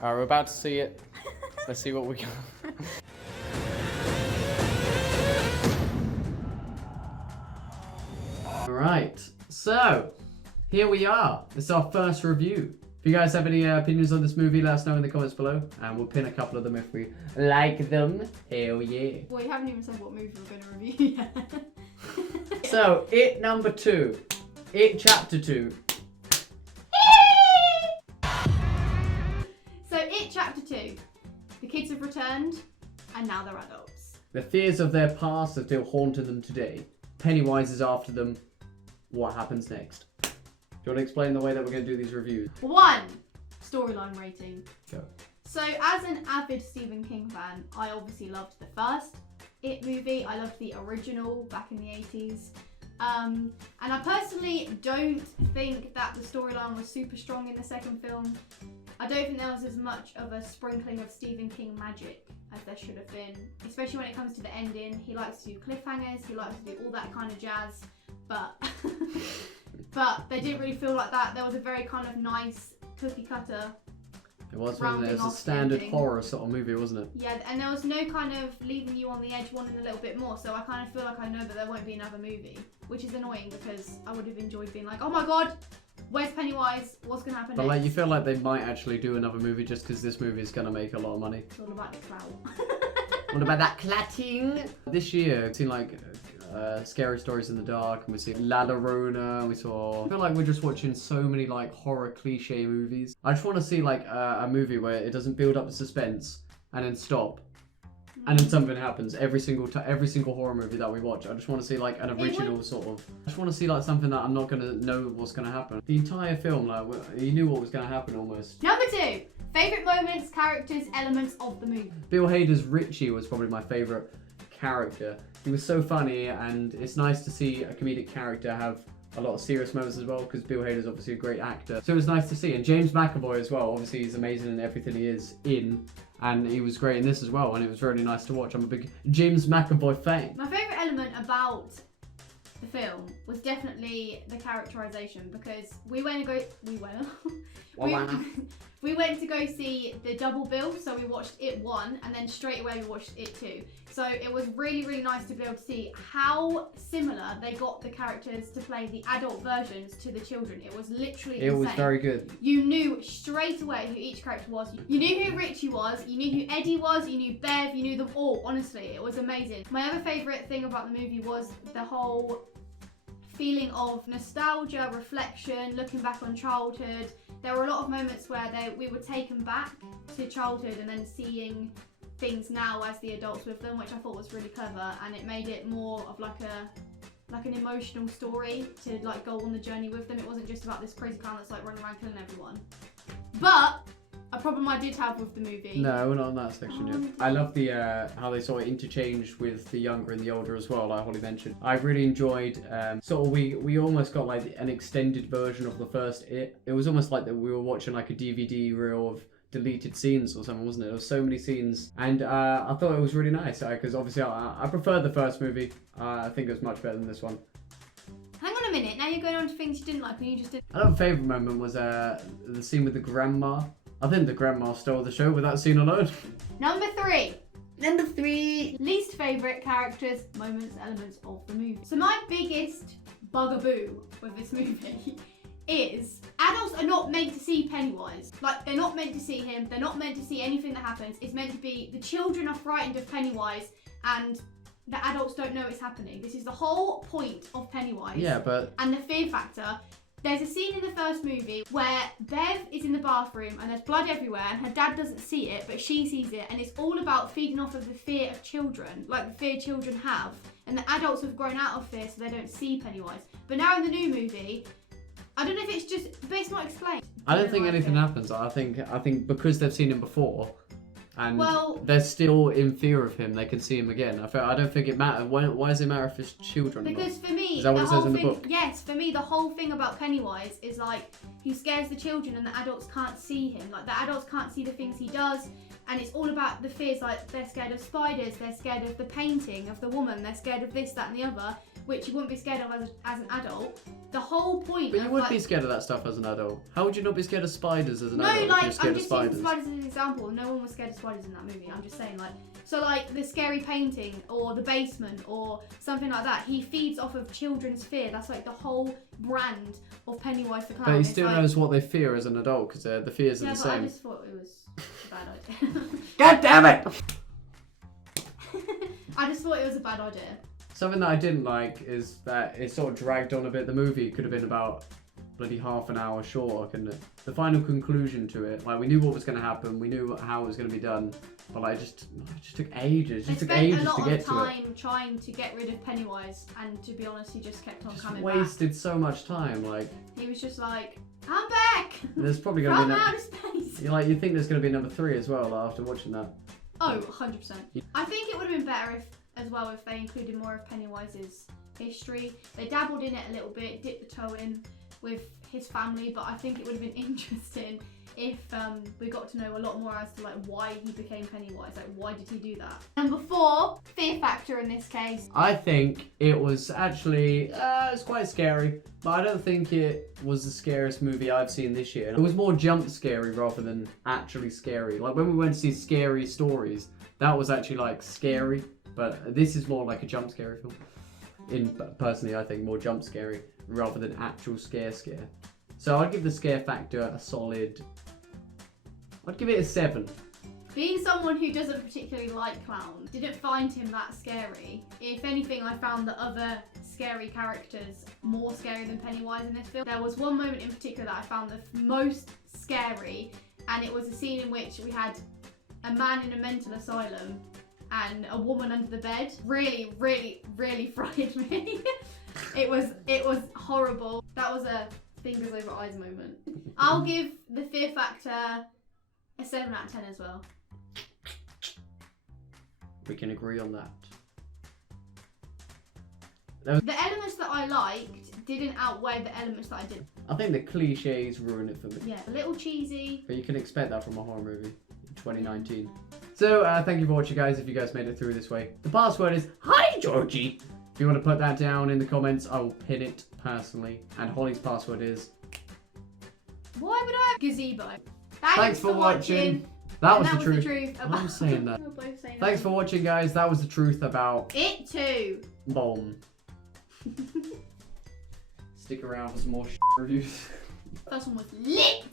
Alright, we're about to see it. Let's see what we got. Alright, so here we are. This is our first review. If you guys have any opinions on this movie, let us know in the comments below, and we'll pin a couple of them if we like them. Hell yeah. Well, you haven't even said what movie we're going to review yet. So, It number 2. It Chapter 2. So, It Chapter 2. The kids have returned, and now they're adults. The fears of their past are still haunting them today. Pennywise is after them. What happens next? Do you want to explain the way that we're going to do these reviews? 1. Storyline rating. Go. So, as an avid Stephen King fan, I obviously loved the first It movie. I loved the original back in the 80s. And I personally don't think that the storyline was super strong in the second film. I don't think there was as much of a sprinkling of Stephen King magic as there should have been, especially when it comes to the ending. He likes to do cliffhangers, he likes to do all that kind of jazz, but they didn't really feel like that. There was a very kind of nice cookie cutter. It was a standard horror sort of movie, wasn't it? Yeah, and there was no kind of leaving you on the edge wanting a little bit more, so I kind of feel like I know that there won't be another movie, which is annoying because I would have enjoyed being like, oh my god, where's Pennywise? What's going to happen But next? like, you feel like they might actually do another movie just because this movie is going to make a lot of money. It's all about the clout. What about that clatting? This year, we've seen like Scary Stories in the Dark, and we see La Llorona, I feel like we're just watching so many like horror cliche movies. I just want to see like a movie where it doesn't build up the suspense and then stop. And then something happens every single horror movie that we watch. I just want to see like an original sort of. I just want to see like something that I'm not gonna know what's gonna happen. The entire film, like you knew what was gonna happen almost. Number 2, favourite moments, characters, elements of the movie. Bill Hader's Richie was probably my favourite character. He was so funny, and it's nice to see a comedic character have a lot of serious moments as well, because Bill Hader's obviously a great actor. So it was nice to see. And James McAvoy as well, obviously he's amazing in everything he is in, and he was great in this as well, and it was really nice to watch. I'm a big James McAvoy fan. My favourite element about the film was definitely the characterisation, because we went to go see the double bill, so we watched It 1 and then straight away we watched It 2. So it was really, really nice to be able to see how similar they got the characters to play the adult versions to the children. It was literally insane. It was very good. You knew straight away who each character was. You knew who Richie was, you knew who Eddie was, you knew Bev, you knew them all. Honestly, it was amazing. My other favourite thing about the movie was the whole feeling of nostalgia, reflection, looking back on childhood. There were a lot of moments where we were taken back to childhood and then seeing things now as the adults with them, which I thought was really clever, and it made it more of like an emotional story to like go on the journey with them. It wasn't just about this crazy clown that's like running around killing everyone. But a problem I did have with the movie. No, we're not in that section yet. I love the how they sort of interchanged with the younger and the older as well, like Holly mentioned. I really enjoyed we almost got like an extended version of the first It. It was almost like that we were watching like a DVD reel of deleted scenes or something, wasn't it? There were so many scenes, and I thought it was really nice because obviously I preferred the first movie. I think it was much better than this one. Hang on a minute, now you're going on to things you didn't like and you just did. Another favourite moment was the scene with the grandma. I think the grandma stole the show with that scene alone. Number 3. Number 3. Least favourite characters, moments, elements of the movie. So my biggest bugaboo with this movie is adults are not meant to see Pennywise. Like, they're not meant to see him. They're not meant to see anything that happens. It's meant to be the children are frightened of Pennywise and the adults don't know it's happening. This is the whole point of Pennywise. Yeah, but... And the fear factor. There's a scene in the first movie where Bev is in the bathroom and there's blood everywhere and her dad doesn't see it, but she sees it, and it's all about feeding off of the fear of children, like the fear children have, and the adults have grown out of fear so they don't see Pennywise. But now in the new movie, I don't know if it's just, but it's not explained. I don't think anything happens. I think because they've seen him before, and they're still in fear of him, they can see him again. I don't think it matters. Why does it matter if it's children? Because for me, is that what it says in the book? Yes, for me, the whole thing about Pennywise is like he scares the children, and the adults can't see him. Like the adults can't see the things he does, and it's all about the fears. Like they're scared of spiders, they're scared of the painting of the woman, they're scared of this, that, and the other. which you wouldn't be scared of as an adult. The whole point. But you would be scared of that stuff as an adult. How would you not be scared of spiders as an adult? No, if like you're scared I'm of just using spiders as an example. No one was scared of spiders in that movie. I'm just saying, like, so like the scary painting or the basement or something like that. He feeds off of children's fear. That's like the whole brand of Pennywise the Clown. But he still knows what they fear as an adult because the fears are the same. I just thought it was a bad idea. God damn it! I just thought it was a bad idea. Something that I didn't like is that it sort of dragged on a bit. The movie could have been about bloody half an hour short, couldn't it? The final conclusion to it, like we knew what was going to happen, we knew how it was going to be done, but like it just took ages. It just took ages to get to it. They spent a lot of time trying to get rid of Pennywise, and to be honest, he just kept on coming back. Wasted so much time. Like he was just like, I'm back. There's probably going to be outer space. You think there's going to be number 3 as well after watching that. Oh, 100%. I think it would have been better if they included more of Pennywise's history. They dabbled in it a little bit, dipped the toe in with his family, but I think it would have been interesting if we got to know a lot more as to like why he became Pennywise. Like, why did he do that? Number 4, fear factor in this case. I think it was actually it's quite scary, but I don't think it was the scariest movie I've seen this year. It was more jump scary rather than actually scary. Like when we went to see Scary Stories, that was actually like scary, but this is more like a jump scary film. Personally, I think more jump scary rather than actual scare. So I'd give the scare factor a solid. I'd give it a 7. Being someone who doesn't particularly like clowns, didn't find him that scary. If anything, I found the other scary characters more scary than Pennywise in this film. There was one moment in particular that I found the most scary, and it was a scene in which we had a man in a mental asylum and a woman under the bed. Really, really, really frightened me. It was horrible. That was a fingers over eyes moment. I'll give the fear factor a 7 out of 10 as well. We can agree on that. The elements that I liked didn't outweigh the elements that I didn't. I think the cliches ruin it for me. Yeah, a little cheesy. But you can expect that from a horror movie in 2019. So thank you for watching, guys, if you guys made it through this way. The password is Hi Georgie. If you want to put that down in the comments, I will pin it personally. And Holly's password is... Why would I have gazebo? Thanks for watching. That was the truth. About... I'm saying that. Thanks for watching, guys. That was the truth about... It too. Bomb. Stick around for some more reviews. First one was lit.